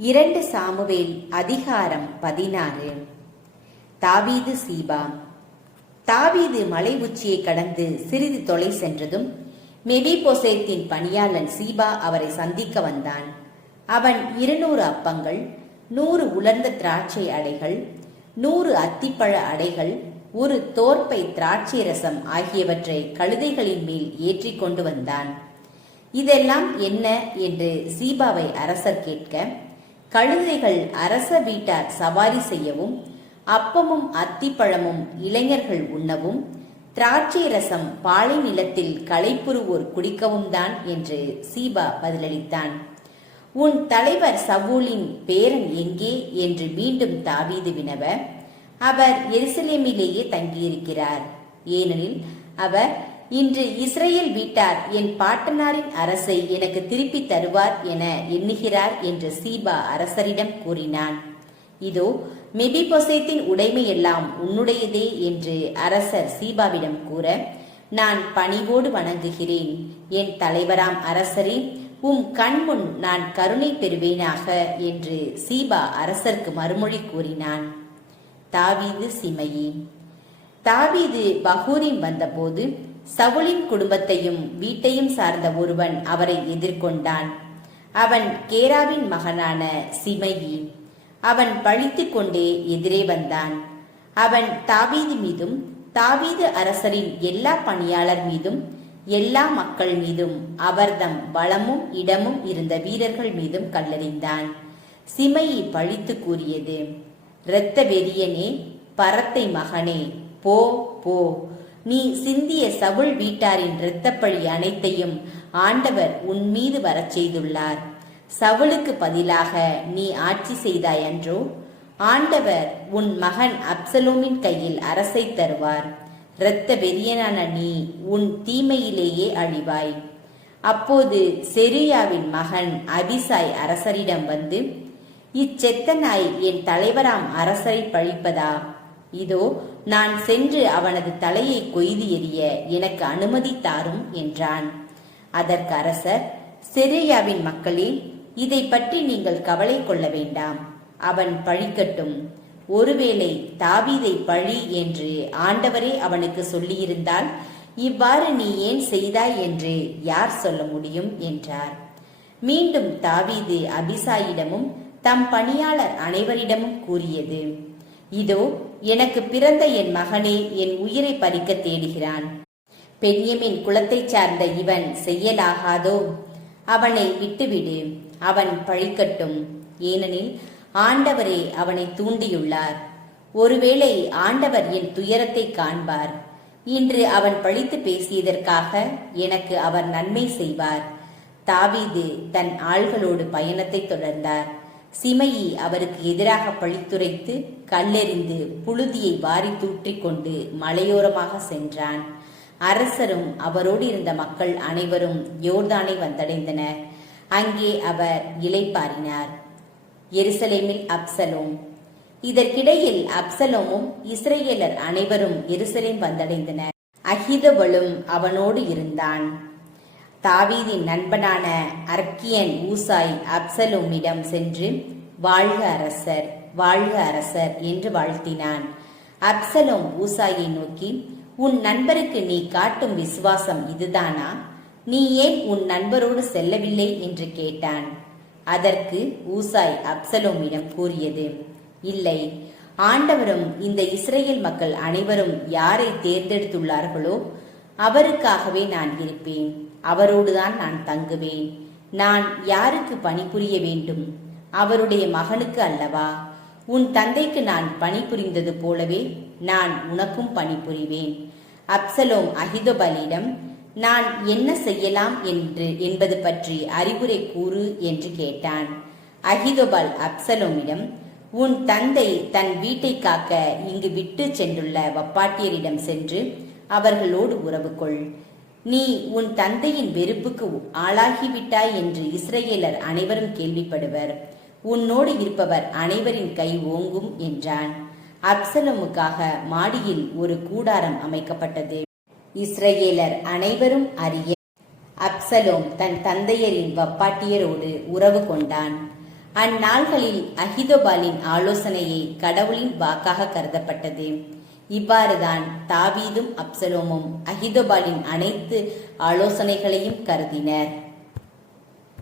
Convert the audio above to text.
2 Samuel அதிகாரம் 16. தாவீது சீபா. தாவீது மலை உச்சியை கடந்து சிறிது தொலை சென்றதும் மெபிபோசேத்தின் பணியாளன் சீபா அவரை சந்திக்க வந்தான். அவன் 200 அப்பங்கள், 100 உலர்ந்த திராட்சை அடைகள், 100 அத்திப்பழ அடைகள், ஒரு தோற்பை திராட்சை ரசம் ஆகியவற்றை கழுதைகளின் மேல் ஏற்றி கொண்டு வந்தான். இதெல்லாம் என்ன என்று சீபாவை அரசர் கேட்க, கழுதைகள் அரச வீட்டார் சவாரி செய்யவும், அப்பமும் அத்திப்பழமும் இளைஞர்கள் உண்ணவும், திராட்சை ரசம் பாலை நிலத்தில் களைப்புறுவோர் குடிக்கவும் தான் என்று சீபா பதிலளித்தான். உன் தலைவர் சவுலின் பேரன் எங்கே என்று மீண்டும் தாவீது வினவ, அவர் எருசலேமிலேயே தங்கியிருக்கிறார். ஏனெனில் அவர் இன்று இஸ்ரேல் வீட்டார் என் பாட்டனாரின் அரசை எனக்கு திருப்பி தருவார் என எண்ணுகிறார் என்று சீபா அரசரிடம் கூறினான். இதோ மெபிபோசேத்தின் உடைமையெல்லாம் உன்னுடையதே என்று அரசர் சீபாவிடம் கூற, நான் பணிவோடு வணங்குகிறேன். என் தலைவராம் அரசரே, கண்முன் நான் கருணை பெறுவேனாக என்று சீபா அரசருக்கு மறுமொழி கூறினான். தாவீது சிமையி. தாவீது பகூரிம் வந்தபோது சவுலின் குடும்பத்தையும் வீட்டையும் சார்ந்த ஒருவன் அவரை எதிர்கொண்டான். அவன் கேராவின் மகனான சிமையி. அவன் பழித்து கொண்டே எதிரே வந்தான். அவன் தாவீது மீதும் தாவீது அரசரின் எல்லா பணியாளர் மீதும் எல்லா மக்கள் மீதும் அவர்தம் பலமும் இடமும் இருந்த வீரர்கள் மீதும் கல்லெறிந்தான். சிமையி பழித்து கூறியது, இரத்த வெறியனே, பரத்தை மகனே, போ போ, நீ சிந்திய சவுல் வீட்டாரின் இரத்தப்பழி அனைத்தையும் ஆண்டவர் உன் மீது வரச் செய்துள்ளார். சவுலுக்கு பதிலாக நீ ஆட்சி செய்தாய் அன்றோ? ஆண்டவர் உன் மகன் அப்சலோமின் கையில் அரசை தருவார். இரத்த வெறியனான நீ உன் தீமையிலேயே அழிவாய். அப்போது செருயாவின் மகன் அபிசாய் அரசரிடம் வந்து, இச்செத்த நாய் என் தலைவராம் அரசரை பழிப்பதா? இதோ நான் சென்று அவனது தலையை கொய்து எறிய எனக்கு அனுமதி தாரும் என்றான். அதற்கு அரசர், செருயாவின் மக்களே, இதை பற்றி நீங்கள் கவலை கொள்ள வேண்டாம். அவன் பழிக்கட்டும். ஒருவேளை தாவீதை பழி என்று ஆண்டவரே அவனுக்கு சொல்லியிருந்தால் இவ்வாறு நீ ஏன் செய்தாய் என்று யார் சொல்ல முடியும் என்றார். மீண்டும் தாவீது அபிசாயிடமும் தம் பணியாளர் அனைவரிடமும் கூறியது, இதோ எனக்கு பிறந்த என் மகனே என் உயிரை பறிக்க தேடுகிறான். பென்யமின் குலத்தைச் சார்ந்த இவன் செய்யலாகாதோ? அவனை விட்டுவிடு, அவன் பழிக்கட்டும். ஏனெனில் ஆண்டவரே அவனை தூண்டியுள்ளார். ஒருவேளை ஆண்டவர் என் துயரத்தை காண்பார். இன்று அவன் பழித்து பேசியதற்காக எனக்கு அவர் நன்மை செய்வார். தாவீது தன் ஆள்களோடு பயணத்தை தொடர்ந்தார். சிமையி அவருக்கு எதிராக பழித்துரைத்து கல்லெறிந்து புழுதியை வாரி தூற்றிக் கொண்டு மலையோரமாக சென்றான். அரசரும் அவரோடு இருந்த மக்கள் அனைவரும் யோர்தானை வந்தடைந்தனர். அங்கே அவர் இளைப்பாறினார். எருசலேமில் அப்சலோம். இதற்கிடையில் அப்சலோமும் இஸ்ரேலர் அனைவரும் எருசலேம் வந்தடைந்தனர். அகிதோபலும் அவனோடு இருந்தான். தாவீதின் நண்பனான அர்க்கியன் ஊசாய் அப்சலோமிடம் சென்று, வாழ்க அரசர், வாழ்க அரசர் என்று வாழ்த்தினான். அப்சலோம் ஊசாயை நோக்கி, உன் நண்பருக்கு நீ காட்டும் விசுவாசம் இதுதானா? நீ ஏன் உன் நண்பரோடு செல்லவில்லை என்று கேட்டான். அதற்கு ஊசாய் அப்சலோமிடம் கூறியது, இல்லை, ஆண்டவரும் இந்த இஸ்ரேல் மக்கள் அனைவரும் யாரை தேர்ந்தெடுத்துள்ளார்களோ அவருக்காகவே நான் இருப்பேன். அவரோடுதான் நான் தங்குவேன். நான் யாருக்கு பணிபுரிய வேண்டும்? அவருடைய மகனுக்கு அல்லவா? உன் தந்தைக்கு நான் பணிபுரிந்தது போலவே நான் உனக்கும் பணிபுரிவேன். அப்சலோம் அகிதோபலிடம், நான் என்ன செய்யலாம் என்பது பற்றி அறிவுரை கூறு என்று கேட்டான். அகிதோபல் அப்சலோமிடம், உன் தந்தை தன் வீட்டை காக்க இங்கு விட்டு சென்றுள்ள வப்பாட்டியரிடம் சென்று அவர்களோடு உறவு கொள். நீ உன் தந்தையின் வெறுப்புக்கு ஆளாகிவிட்டாய் என்று இஸ்ரேலர் அனைவரும் கேள்விப்படுவர். உன்னோடு இருப்பவர் அனைவரின் கை ஓங்கும் என்றான். அப்சலோமுக்காக மாடியில் ஒரு கூடாரம் அமைக்கப்பட்டது. இஸ்ரேலர் அனைவரும் அறிய அப்சலோம் தன் தந்தையரின் வப்பாட்டியரோடு உறவு கொண்டான். அந்நாள்களில் அகிதோபாலின் ஆலோசனையை கடவுளின் வாக்காக கருதப்பட்டது. இவ்வாறுதான் தாவீதும் அப்சலோமும் அகிதோபாலின் அனைத்து ஆலோசனைகளையும் கருதினர்.